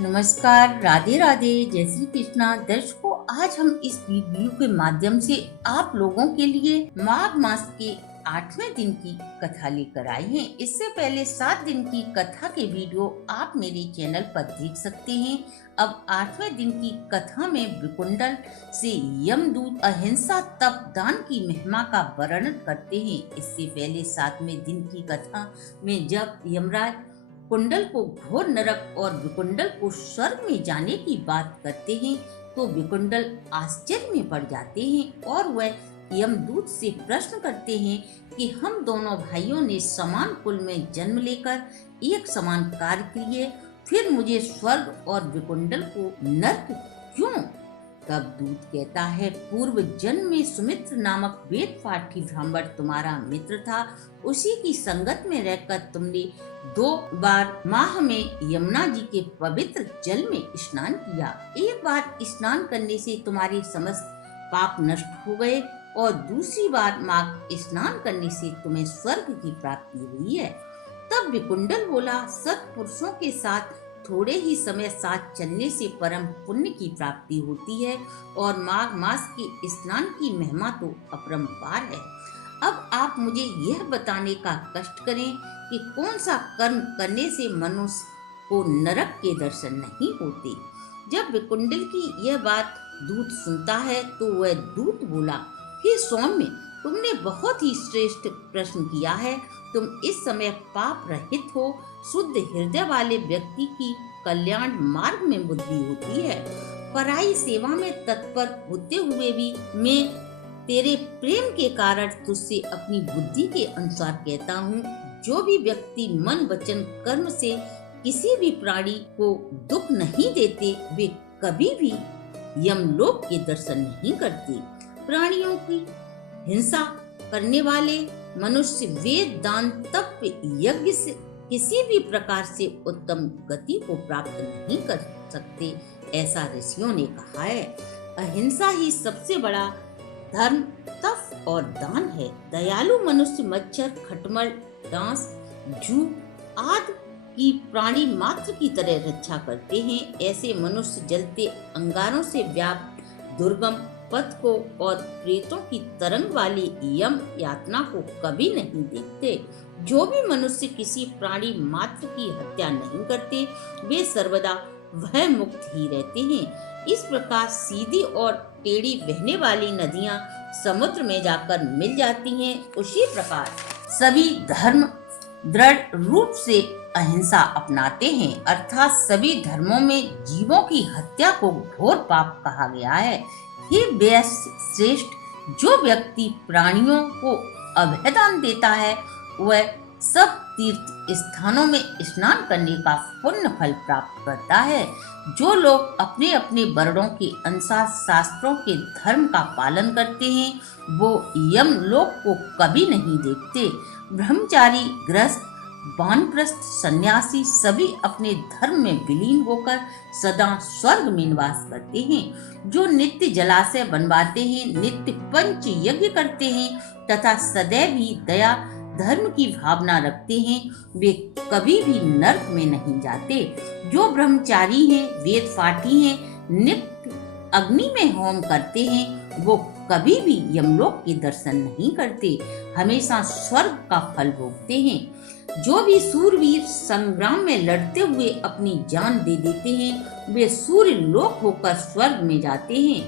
नमस्कार, राधे राधे, जय श्री कृष्णा। दर्शकों, आज हम इस वीडियो के माध्यम से आप लोगों के लिए माघ मास के 8वें दिन की कथा लेकर आए हैं। इससे पहले 7 दिन की कथा के वीडियो आप मेरे चैनल पर देख सकते हैं। अब 8वें दिन की कथा में विकुंडल से यमदूत अहिंसा तप दान की महिमा का वर्णन करते हैं। इससे पहले 7वें दिन की कथा में जब यमराज कुंडल को घोर नरक और विकुंडल को स्वर्ग में जाने की बात करते हैं तो विकुंडल आश्चर्य में पड़ जाते हैं और वह यमदूत से प्रश्न करते हैं कि हम दोनों भाइयों ने समान कुल में जन्म लेकर एक समान कार्य किए, फिर मुझे स्वर्ग और विकुंडल को नरक क्यों? तब दूत कहता है, पूर्व जन्म में सुमित्र नामक वेद पाठी ब्राह्मण तुम्हारा मित्र था। उसी की संगत में रहकर तुमने 2 बार माह में यमुना जी के पवित्र जल में स्नान किया। एक बार स्नान करने से तुम्हारे समस्त पाप नष्ट हो गए और दूसरी बार माघ स्नान करने से तुम्हें स्वर्ग की प्राप्ति हुई है। तब विकुंडल बोला, सत्पुरुषों के साथ थोड़े ही समय साथ चलने से परम पुण्य की प्राप्ति होती है और माघ मास के स्नान की महिमा तो अपरंपार है। अब आप मुझे यह बताने का कष्ट करें कि कौन सा कर्म करने से मनुष्य को नरक के दर्शन नहीं होते। जब विकुंडल की यह बात दूत सुनता है तो वह दूत बोला, हे सौम्य, तुमने बहुत ही श्रेष्ठ प्रश्न किया है। तुम इस समय पाप रहित हो। शुद्ध हृदय वाले व्यक्ति की कल्याण मार्ग में बुद्धि होती है। पराई सेवा में तत्पर होते हुए भी मैं तेरे प्रेम के कारण तुझसे अपनी बुद्धि के अनुसार कहता हूँ, जो भी व्यक्ति मन वचन कर्म से किसी भी प्राणी को दुख नहीं देते वे कभी भी यमलोक के दर्शन नहीं करते। प्राणियों की हिंसा करने वाले मनुष्य वेद दान तप यज्ञ से किसी भी प्रकार से उत्तम गति को प्राप्त नहीं कर सकते, ऐसा ऋषियों ने कहा है। अहिंसा ही सबसे बड़ा धर्म तप और दान है। दयालु मनुष्य मच्छर, खटमल, डांस, जू आदि की प्राणी मात्र की तरह रक्षा करते हैं। ऐसे मनुष्य जलते अंगारों से व्याप्त दुर्गम पथ को और प्रेतों की तरंग वाली यम यातना को कभी नहीं देखते। जो भी मनुष्य किसी प्राणी मात्र की हत्या नहीं करते वे सर्वदा भय मुक्त ही रहते हैं। इस प्रकार सीधी और टेढ़ी बहने वाली नदियां समुद्र में जाकर मिल जाती हैं, उसी प्रकार सभी धर्म दृढ़ रूप से अहिंसा अपनाते हैं। अर्थात सभी धर्मों में जीवों की हत्या को घोर पाप कहा गया है। हे व्यास श्रेष्ठ, जो व्यक्ति प्राणियों को अभयदान देता है वह सब तीर्थ स्थानों में स्नान करने का पुण्य फल प्राप्त करता है। जो लोग अपने अपने वर्णों के अनुसार शास्त्रों के धर्म का पालन करते हैं वो यमलोक को कभी नहीं देखते। ब्रह्मचारी, गृहस्थ, वानप्रस्थ, सन्यासी सभी अपने धर्म में विलीन होकर सदा स्वर्ग में निवास करते हैं। जो नित्य जलाशय बनवाते हैं, नित्य पंच यज्ञ करते हैं तथा सदैव ही दया धर्म की भावना रखते हैं वे कभी भी नरक में नहीं जाते। जो ब्रह्मचारी हैं, वेद पाठी हैं, नित्य अग्नि में होम करते हैं वो कभी भी यमलोक के दर्शन नहीं करते, हमेशा स्वर्ग का फल भोगते हैं। जो भी सूरवीर संग्राम में लड़ते हुए अपनी जान दे देते हैं वे सूर्य लोक होकर स्वर्ग में जाते हैं।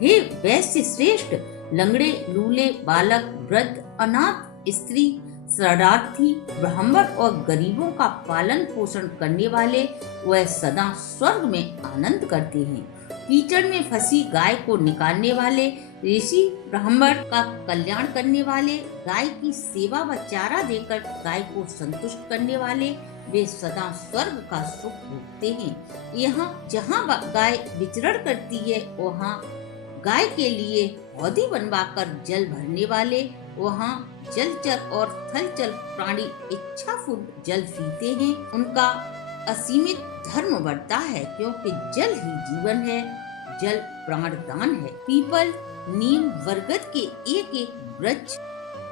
हे वैश्य श्रेष्ठ, लंगड़े, लूले, बालक, वृद्ध, अनाथ, स्त्री, शरणार्थी, ब्राह्मण और गरीबों का पालन पोषण करने वाले वह सदा स्वर्ग में आनंद करते हैं। कीचड़ में फंसी गाय को निकालने वाले, ऋषि ब्राह्मण का कल्याण करने वाले, गाय की सेवा व चारा देकर गाय को संतुष्ट करने वाले वे सदा स्वर्ग का सुख भोगते हैं। यहाँ जहाँ गाय विचरण करती है वहाँ गाय के लिए हौदी बनवाकर जल भरने वाले, वहाँ जलचर और थलचर प्राणी इच्छापूर्वक जल पीते हैं। उनका असीमित धर्म बढ़ता है क्योंकि जल ही जीवन है, जल प्राणदान है। पीपल, नीम, बरगद के एक एक वृक्ष,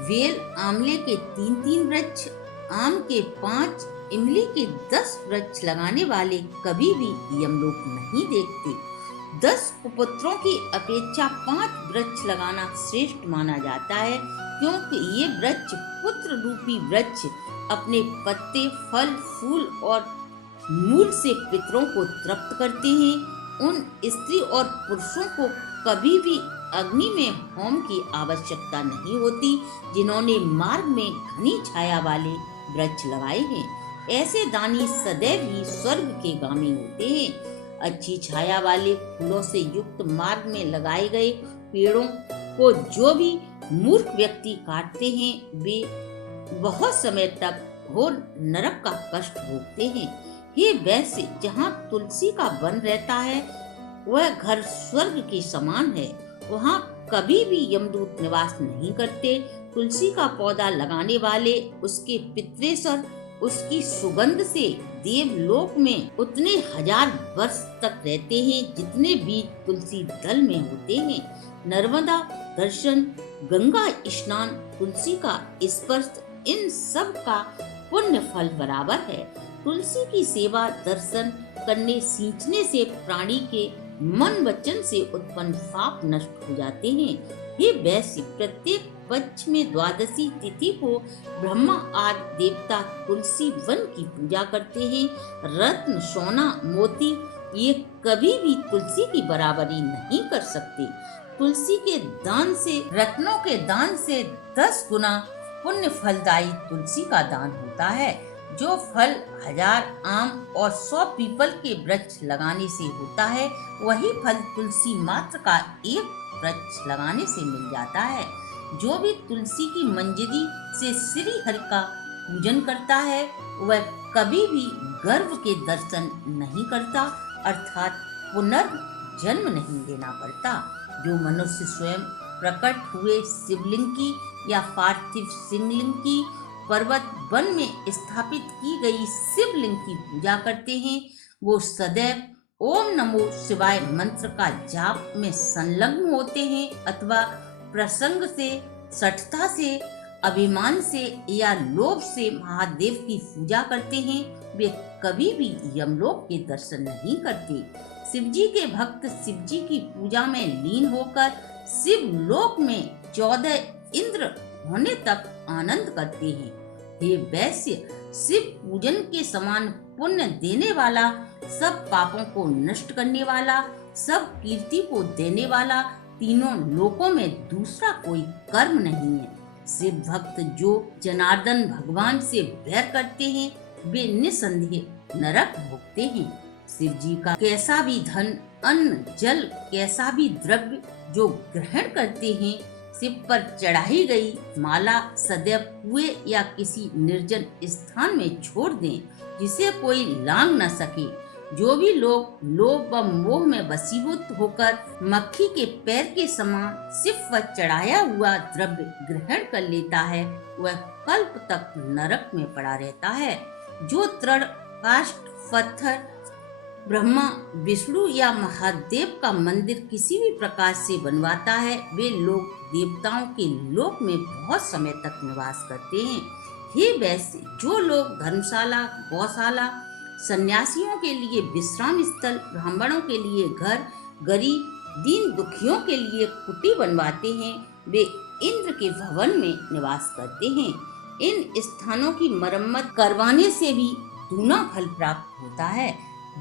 वेल, आंवले के 3-3 वृक्ष, आम के 5, इमली के 10 वृक्ष लगाने वाले कभी भी यमलोक नहीं देखते। 10 कुपुत्रों की अपेक्षा 5 वृक्ष लगाना श्रेष्ठ माना जाता है, क्योंकि ये वृक्ष पुत्र रूपी वृक्ष अपने पत्ते, फल, फूल और मूल से पितरों को तृप्त करते हैं। उन स्त्री और पुरुषों को कभी भी अग्नि में होम की आवश्यकता नहीं होती, जिन्होंने मार्ग में घनी छाया वाले वृक्ष लगाए हैं। ऐसे दानी सदैव ही स्वर्ग के गामी होते हैं। अच्छी छाया वाले फूलों से युक्त मार्ग में लगाए गए पेड़ों को जो भी मूर्ख व्यक्ति काटते हैं, वे बहुत समय तक घोर नरक का कष्ट भोगते हैं। हे वैश्य, जहाँ तुलसी का वन रहता है वह घर स्वर्ग के समान है। वहाँ कभी भी यमदूत निवास नहीं करते। तुलसी का पौधा लगाने वाले उसके पितरेश्वर उसकी सुगंध से देवलोक में उतने 1000 वर्ष तक रहते हैं जितने बीज तुलसी दल में होते हैं। नर्मदा दर्शन, गंगा स्नान, तुलसी का स्पर्श, इन सब का पुण्य फल बराबर है। तुलसी की सेवा दर्शन करने सींचने से प्राणी के मन वचन से उत्पन्न पाप नष्ट हो जाते हैं। हे वैश्य, प्रत्येक पक्ष में द्वादशी तिथि को ब्रह्मा आदि देवता तुलसी वन की पूजा करते हैं। रत्न, सोना, मोती ये कभी भी तुलसी की बराबरी नहीं कर सकते। तुलसी के दान से, रत्नों के दान से 10 गुना पुण्य फलदायी तुलसी का दान होता है। जो फल 1000 आम और 100 पीपल के वृक्ष लगाने से होता है, वही फल तुलसी मात्र का एक वृक्ष लगाने से मिल जाता है। जो भी तुलसी की मंजरी से श्री हरि का पूजन करता है, वह कभी भी गर्भ के दर्शन नहीं करता, अर्थात पुनर्जन्म नहीं लेना पड़ता। जो मनुष्य स्वयं प्रकट हुए शिवलिंग की या पार्थिव शिवलिंग की पर्वत वन में स्थापित की गई शिवलिंग की पूजा करते हैं, वो सदैव ओम नमो शिवाय मंत्र का जाप में संलग्न होते हैं, अथवा प्रसंग से, सठता से, अभिमान से या लोभ से महादेव की पूजा करते हैं। वे कभी भी यमलोक के दर्शन नहीं करते। शिवजी के भक्त शिवजी की पूजा में लीन होकर शिवलोक में 14 इंद्र होने तक आनंद करते हैं। हे वैश्य, शिव पूजन के समान पुण्य देने वाला, सब पापों को नष्ट करने वाला, सब कीर्ति को देने वाला तीनों लोकों में दूसरा कोई कर्म नहीं है। शिव भक्त जो जनार्दन भगवान से बैर करते हैं, वे निसंदेह नरक भोगते हैं। शिव जी का कैसा भी धन, अन्न, जल, कैसा भी द्रव्य जो ग्रहण करते हैं, शिव पर चढ़ाई गई माला सदैव कुएं या किसी निर्जन स्थान में छोड़ दें, जिसे कोई लांग न सके। जो भी लोग लोभ व मोह में वशीभूत होकर मक्खी के पैर के समान शिव पर चढ़ाया हुआ द्रव्य ग्रहण कर लेता है, वह कल्प तक नरक में पड़ा रहता है। जो तृण, काष्ठ, पत्थर ब्रह्मा, विष्णु या महादेव का मंदिर किसी भी प्रकार से बनवाता है, वे लोग देवताओं के लोक में बहुत समय तक निवास करते हैं। हे वैश्य, जो लोग धर्मशाला, गौशाला, सन्यासियों के लिए विश्राम स्थल, ब्राह्मणों के लिए घर, गरीब दीन दुखियों के लिए कुटी बनवाते हैं, वे इंद्र के भवन में निवास करते हैं। इन स्थानों की मरम्मत करवाने से भी दूना फल प्राप्त होता है।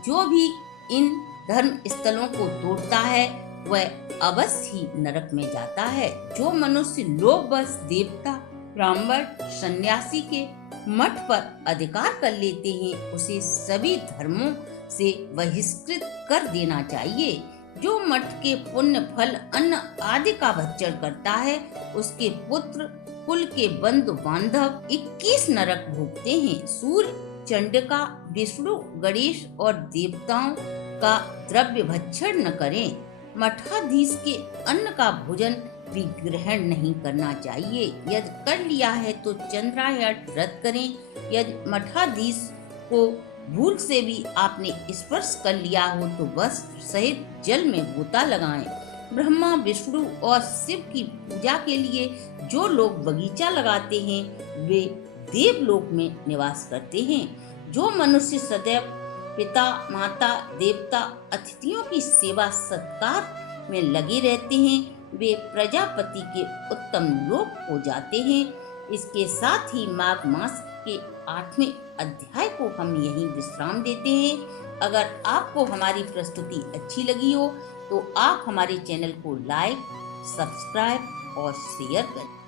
जो भी इन धर्म स्थलों को तोड़ता है, वह अवश्य ही नरक में जाता है। जो मनुष्य लोभवश देवता, ब्राह्मण, सन्यासी के मठ पर अधिकार कर लेते हैं, उसे सभी धर्मों से बहिष्कृत कर देना चाहिए। जो मठ के पुण्य फल, अन्न आदि का भक्षण करता है, उसके पुत्र, कुल के बंधु बांधव 21 नरक भोगते हैं। सूर्य, चंडिका, विष्णु, गणेश और देवताओं का द्रव्य भक्षण न करें। मठाधीश के अन्न का भोजन भी ग्रहण नहीं करना चाहिए। यदि कर लिया है तो चंद्रायण व्रत करें। यदि मठाधीश को भूल से भी आपने स्पर्श कर लिया हो तो वस्त्र सहित जल में गोता लगाएं। ब्रह्मा, विष्णु और शिव की पूजा के लिए जो लोग बगीचा लगाते हैं, वे देवलोक में निवास करते हैं। जो मनुष्य सदैव पिता, माता, देवता, अतिथियों की सेवा सत्कार में लगे रहते हैं, वे प्रजापति के उत्तम लोक हो जाते हैं। इसके साथ ही माघ मास के 8वें अध्याय को हम यहीं विश्राम देते हैं। अगर आपको हमारी प्रस्तुति अच्छी लगी हो तो आप हमारे चैनल को लाइक, सब्सक्राइब और शेयर करें।